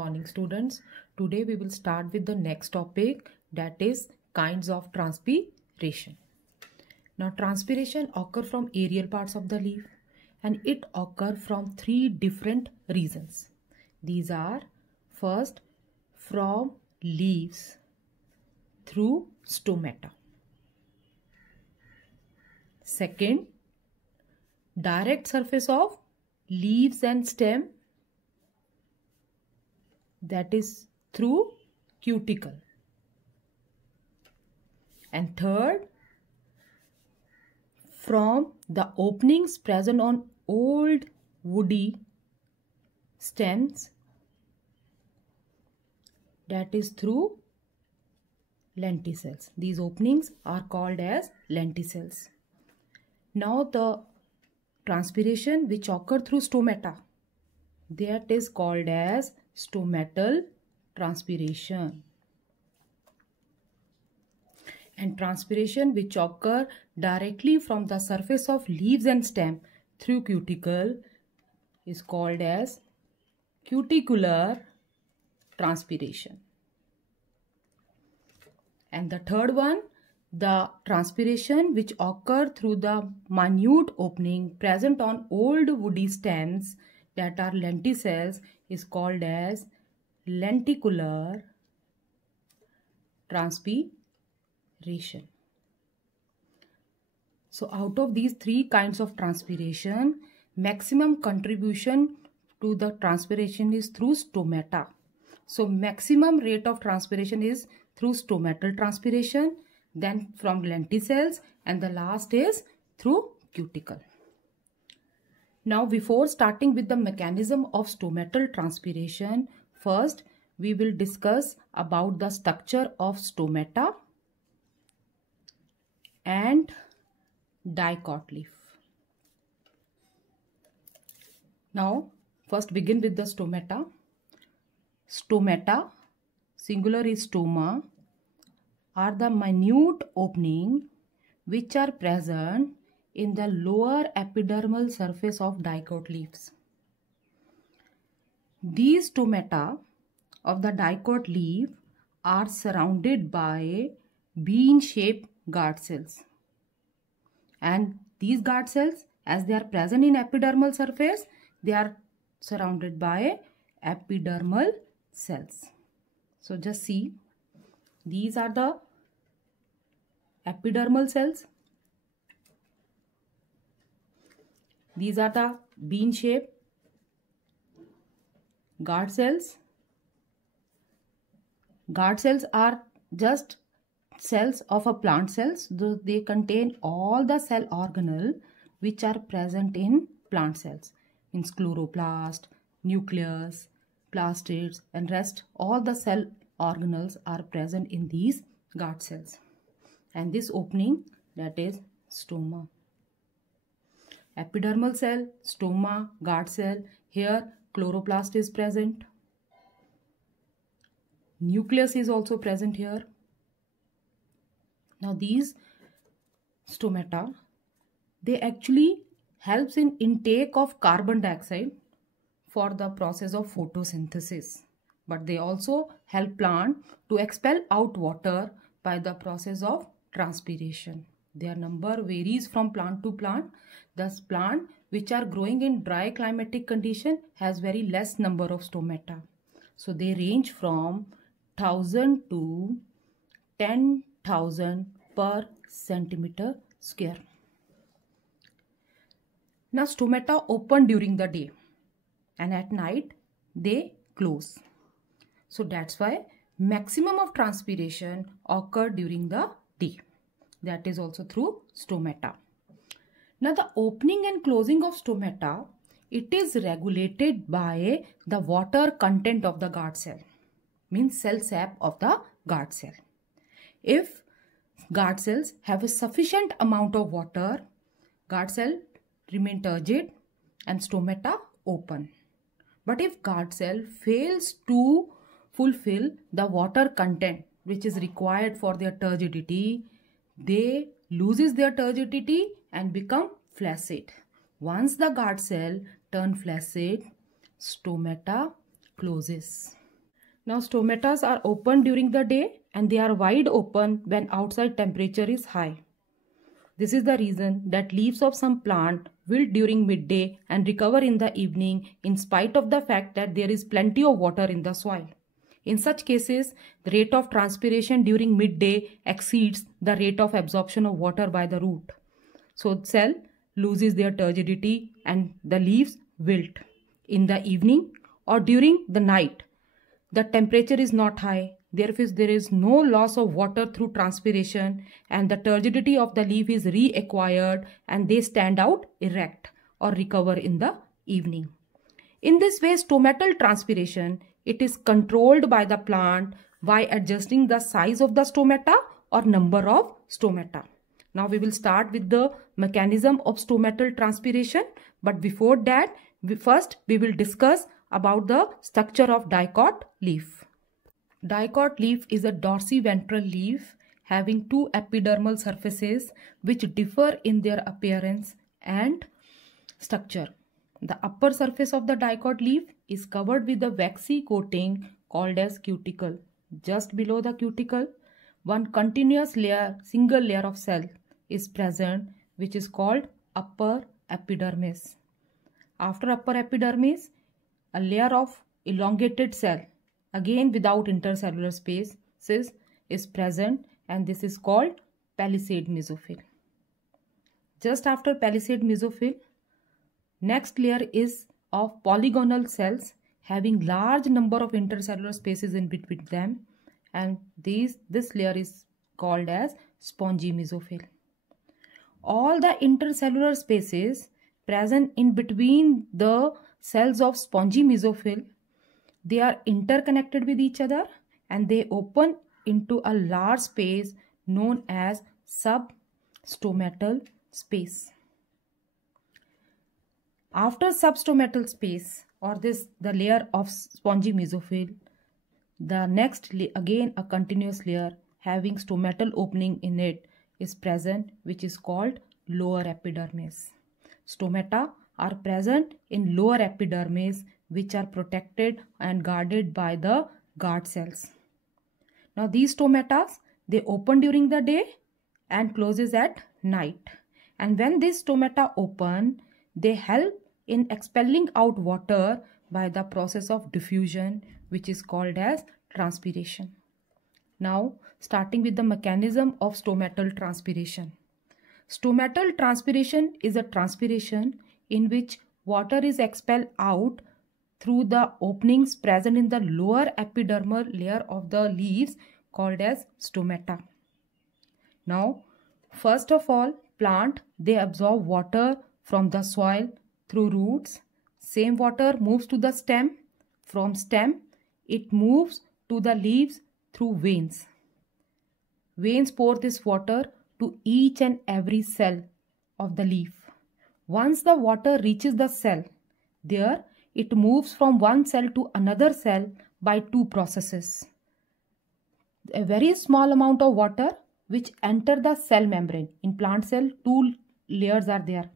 morning, students. Today we will start with the next topic, that is kinds of transpiration. Now transpiration occur from aerial parts of the leaf and it occur from three different reasons. These are: first, from leaves through stomata. Second, direct surface of leaves and stem, that is through cuticle. And third, from the openings present on old woody stems, that is through lenticels. These openings are called as lenticels. Now the transpiration which occur through stomata, that is called as stomatal transpiration. And transpiration which occur directly from the surface of leaves and stem through cuticle is called as cuticular transpiration. And the third one, the transpiration which occur through the minute opening present on old woody stems, that are lenticels, is called as lenticular transpiration. So out of these three kinds of transpiration, maximum contribution to the transpiration is through stomata. So maximum rate of transpiration is through stomatal transpiration, then from lenticels, and the last is through cuticle. Now before starting with the mechanism of stomatal transpiration, first we will discuss about the structure of stomata and dicot leaf. Now first begin with the stomata. Stomata, singular is stoma, are the minute opening which are present in the lower epidermal surface of dicot leaves. These stomata of the dicot leaf are surrounded by bean-shaped guard cells. And these guard cells, as they are present in epidermal surface, they are surrounded by epidermal cells. So just see, these are the epidermal cells. These are the bean-shaped guard cells. Guard cells are just cells of a plant cells. They contain all the cell organelle which are present in plant cells. Means chloroplast, nucleus, plastids, and rest all the cell organelles are present in these guard cells. And this opening, that is stoma. Epidermal cell, stoma, guard cell. Here chloroplast is present. Nucleus is also present here. Now these stomata, they actually helps in intake of carbon dioxide for the process of photosynthesis. But they also help plant to expel out water by the process of transpiration. Their number varies from plant to plant. Thus plant which are growing in dry climatic condition has very less number of stomata. So they range from 1000 to 10,000 per centimeter square. Now stomata open during the day and at night they close. So that's why maximum of transpiration occur during the day. That is also through stomata. Now the opening and closing of stomata, it is regulated by the water content of the guard cell. Means cell sap of the guard cell. If guard cells have a sufficient amount of water, guard cell remain turgid and stomata open. But if guard cell fails to fulfill the water content which is required for their turgidity, they loses their turgidity and become flaccid. Once the guard cell turn flaccid, stomata closes. Now stomata are open during the day and they are wide open when outside temperature is high. This is the reason that leaves of some plant wilt during midday and recover in the evening in spite of the fact that there is plenty of water in the soil. In such cases, the rate of transpiration during midday exceeds the rate of absorption of water by the root. So cell loses their turgidity and the leaves wilt. In the evening or during the night, the temperature is not high. Therefore, there is no loss of water through transpiration and the turgidity of the leaf is reacquired and they stand out erect or recover in the evening. In this way, stomatal transpiration, it is controlled by the plant by adjusting the size of the stomata or number of stomata. Now we will start with the mechanism of stomatal transpiration. But before that, we will discuss about the structure of dicot leaf. Dicot leaf is a dorsiventral leaf having two epidermal surfaces which differ in their appearance and structure. The upper surface of the dicot leaf is covered with a waxy coating called as cuticle. Just below the cuticle, one continuous layer, single layer of cell is present which is called upper epidermis. After upper epidermis, a layer of elongated cell, again without intercellular spaces, is present and this is called palisade mesophyll. Just after palisade mesophyll, next layer is of polygonal cells having large number of intercellular spaces in between them and this layer is called as spongy mesophyll. All the intercellular spaces present in between the cells of spongy mesophyll, they are interconnected with each other and they open into a large space known as substomatal space. After substomatal space or the layer of spongy mesophyll, the next again a continuous layer having stomatal opening in it is present which is called lower epidermis. Stomata are present in lower epidermis which are protected and guarded by the guard cells. Now these stomata, they open during the day and closes at night. And when these stomata open, they help in expelling out water by the process of diffusion which is called as transpiration. Now starting with the mechanism of stomatal transpiration. Stomatal transpiration is a transpiration in which water is expelled out through the openings present in the lower epidermal layer of the leaves called as stomata. Now, first of all, plant, they absorb water from the soil through roots. Same water moves to the stem. From stem, it moves to the leaves through veins. Veins pour this water to each and every cell of the leaf. Once the water reaches the cell, there it moves from one cell to another cell by two processes. A very small amount of water which enter the cell membrane. In plant cell, two layers are there.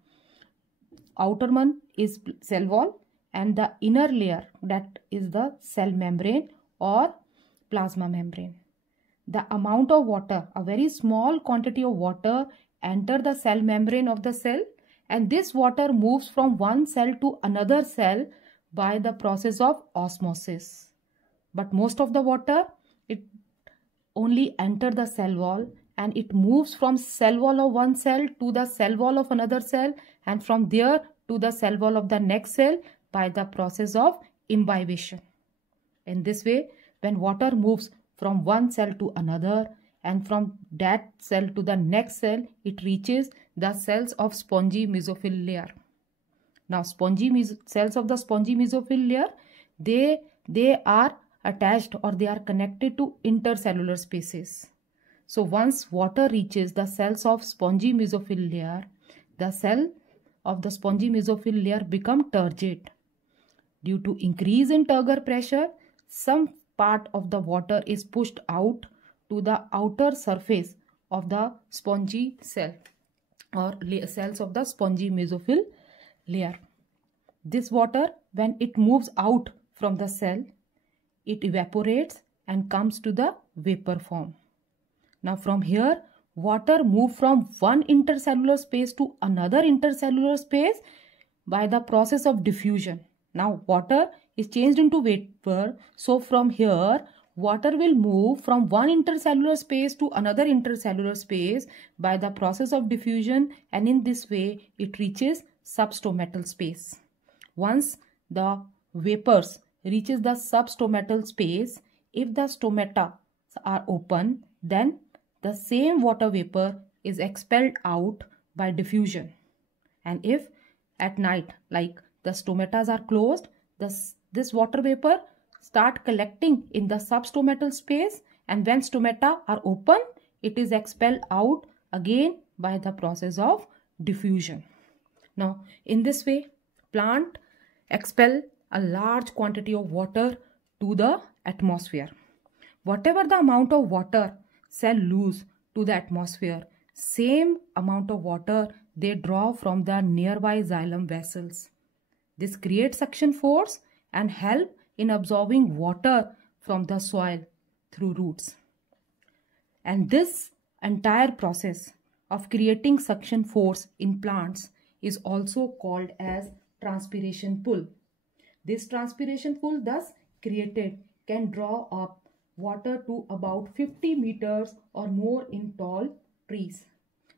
Outer one is cell wall and the inner layer, that is the cell membrane or plasma membrane. The amount of water, a very small quantity of water enter the cell membrane of the cell and this water moves from one cell to another cell by the process of osmosis. But most of the water, it only enter the cell wall and it moves from cell wall of one cell to the cell wall of another cell and from there to the cell wall of the next cell by the process of imbibition. In this way, when water moves from one cell to another and from that cell to the next cell, it reaches the cells of spongy mesophyll layer. Now cells of the spongy mesophyll layer, they are attached or they are connected to intercellular spaces. So once water reaches the cells of spongy mesophyll layer, the cell of the spongy mesophyll layer become turgid. Due to increase in turgor pressure, some part of the water is pushed out to the outer surface of the spongy cell or cells of the spongy mesophyll layer. This water, when it moves out from the cell, it evaporates and comes to the vapor form. Now from here, water moves from one intercellular space to another intercellular space by the process of diffusion. Now water is changed into vapor. So from here, water will move from one intercellular space to another intercellular space by the process of diffusion, and in this way it reaches substomatal space. Once the vapors reaches the substomatal space, if the stomata are open, then the same water vapor is expelled out by diffusion. And if at night, like the stomatas are closed, this water vapor start collecting in the substomatal space, and when stomata are open, it is expelled out again by the process of diffusion. Now in this way, plant expel a large quantity of water to the atmosphere. Whatever the amount of water cell lose to the atmosphere, same amount of water they draw from the nearby xylem vessels. This creates suction force and help in absorbing water from the soil through roots. And this entire process of creating suction force in plants is also called as transpiration pull. This transpiration pull thus created can draw up water to about 50 meters or more in tall trees.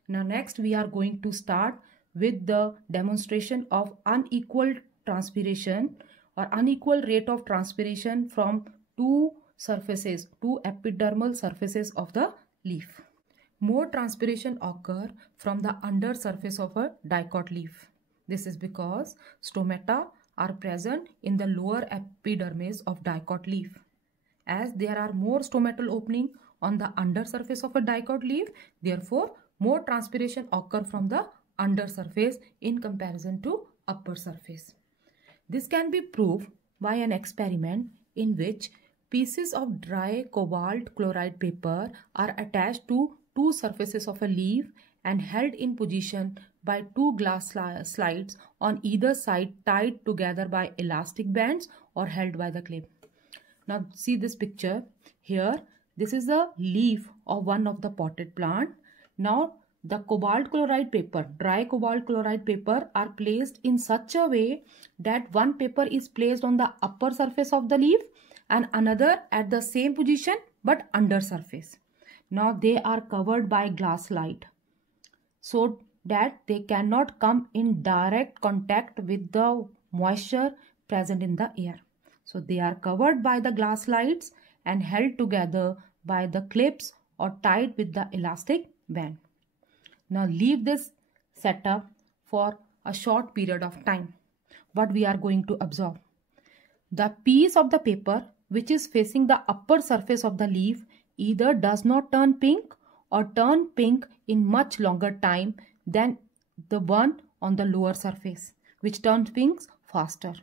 Now next we are going to start with the demonstration of unequal transpiration or unequal rate of transpiration from two epidermal surfaces of the leaf. More transpiration occur from the under surface of a dicot leaf. This is because stomata are present in the lower epidermis of dicot leaf. As there are more stomatal opening on the under surface of a dicot leaf, therefore more transpiration occur from the under surface in comparison to upper surface. This can be proved by an experiment in which pieces of dry cobalt chloride paper are attached to two surfaces of a leaf and held in position by two glass slides on either side, tied together by elastic bands or held by the clip. Now see this picture here. This is the leaf of one of the potted plant. Now the cobalt chloride paper, dry cobalt chloride paper are placed in such a way that one paper is placed on the upper surface of the leaf and another at the same position but under surface. Now they are covered by glass slide so that they cannot come in direct contact with the moisture present in the air. So they are covered by the glass slides and held together by the clips or tied with the elastic band. Now leave this setup for a short period of time. What we are going to observe? The piece of the paper which is facing the upper surface of the leaf either does not turn pink or turn pink in much longer time than the one on the lower surface, which turns pink faster.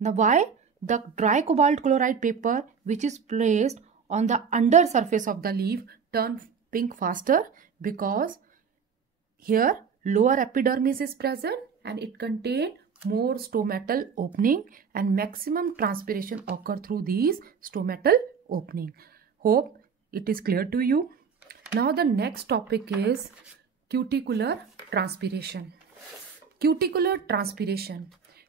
Now why the dry cobalt chloride paper which is placed on the under surface of the leaf turns pink faster? Because here lower epidermis is present and it contains more stomatal opening and maximum transpiration occur through these stomatal opening. Hope it is clear to you. Now the next topic is cuticular transpiration. Cuticular transpiration.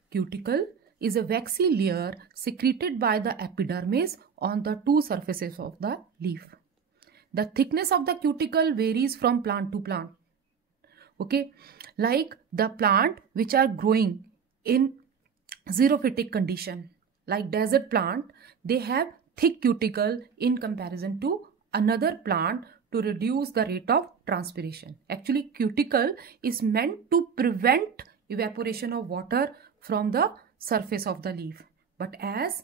Cuticle is a waxy layer secreted by the epidermis on the two surfaces of the leaf. The thickness of the cuticle varies from plant to plant. Okay, like the plant which are growing in xerophytic condition, like desert plant, they have thick cuticle in comparison to another plant to reduce the rate of transpiration. Actually, cuticle is meant to prevent evaporation of water from the surface of the leaf. But as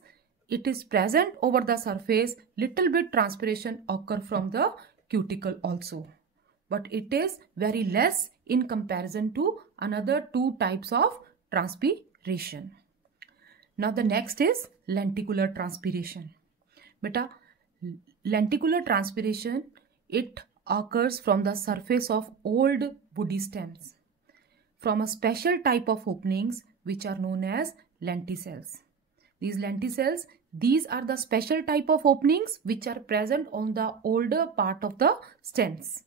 it is present over the surface, little bit transpiration occur from the cuticle also. But it is very less in comparison to another two types of transpiration. Now the next is lenticular transpiration. Beta, lenticular transpiration, it occurs from the surface of old woody stems from a special type of openings which are known as lenticels. These lenticels These are the special type of openings which are present on the older part of the stents.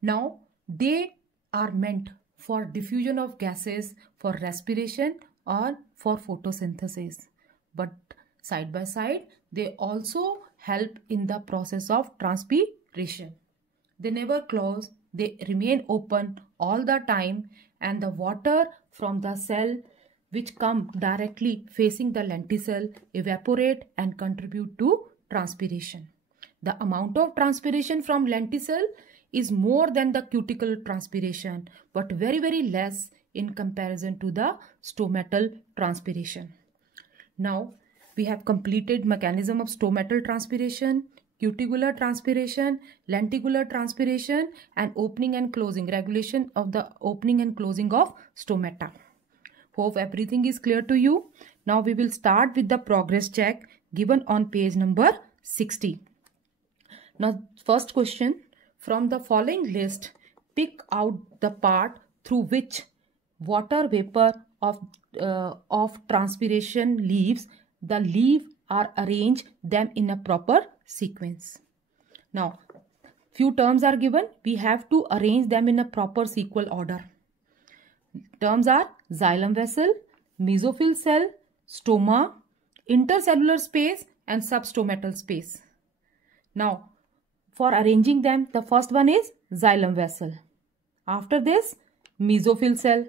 Now, they are meant for diffusion of gases, for respiration or for photosynthesis. But side by side, they also help in the process of transpiration. They never close, they remain open all the time, and the water from the cell which come directly facing the lenticule evaporate and contribute to transpiration. The amount of transpiration from lenticule is more than the cuticle transpiration, but very less in comparison to the stomatal transpiration. Now we have completed mechanism of stomatal transpiration, cuticular transpiration, lenticular transpiration, and opening and closing, regulation of the opening and closing of stomata. Hope everything is clear to you. Now we will start with the progress check given on page number 60. Now first question, from the following list, pick out the part through which water vapor of transpiration leaves. The leaf are arranged them in a proper sequence. Now few terms are given. We have to arrange them in a proper sequential order. Terms are xylem vessel, mesophyll cell, stoma, intercellular space and substomatal space. Now for arranging them, the first one is xylem vessel. After this, mesophyll cell.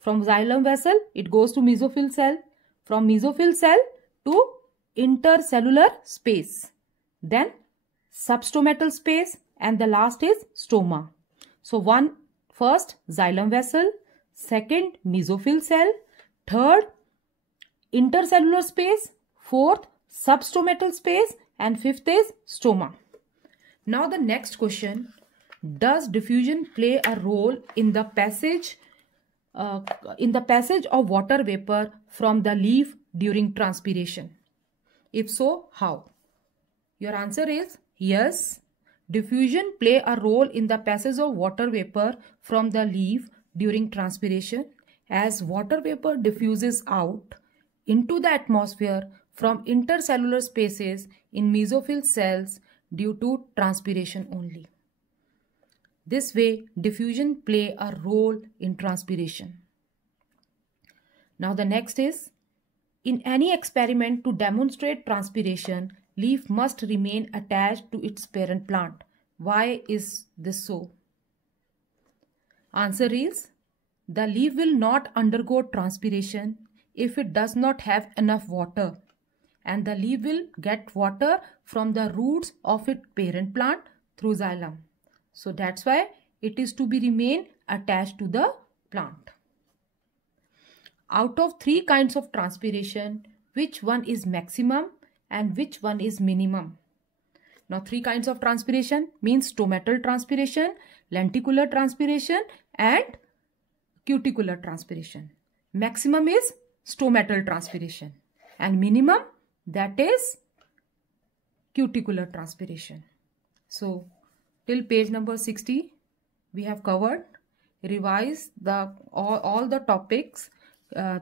From xylem vessel, it goes to mesophyll cell. From mesophyll cell to intercellular space. Then substomatal space, and the last is stoma. So first xylem vessel, second mesophyll cell, third intercellular space, fourth substomatal space, and fifth is stoma. Now the next question, does diffusion play a role in the passage of water vapor from the leaf during transpiration? If so, how? Your answer is yes. Diffusion play a role in the passage of water vapor from the leaf during transpiration, as water vapor diffuses out into the atmosphere from intercellular spaces in mesophyll cells due to transpiration only. This way, diffusion play a role in transpiration. Now the next is, in any experiment to demonstrate transpiration, leaf must remain attached to its parent plant. Why is this so? Answer is, the leaf will not undergo transpiration if it does not have enough water, and the leaf will get water from the roots of its parent plant through xylem. So that's why it is to be remain attached to the plant. Out of three kinds of transpiration, which one is maximum and which one is minimum? Now three kinds of transpiration means stomatal transpiration, lenticular transpiration and cuticular transpiration. Maximum is stomatal transpiration and minimum, that is cuticular transpiration. So till page number 60 we have covered, revise all the topics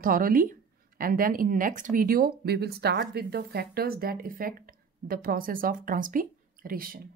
thoroughly, and then in next video we will start with the factors that affect the process of transpiration.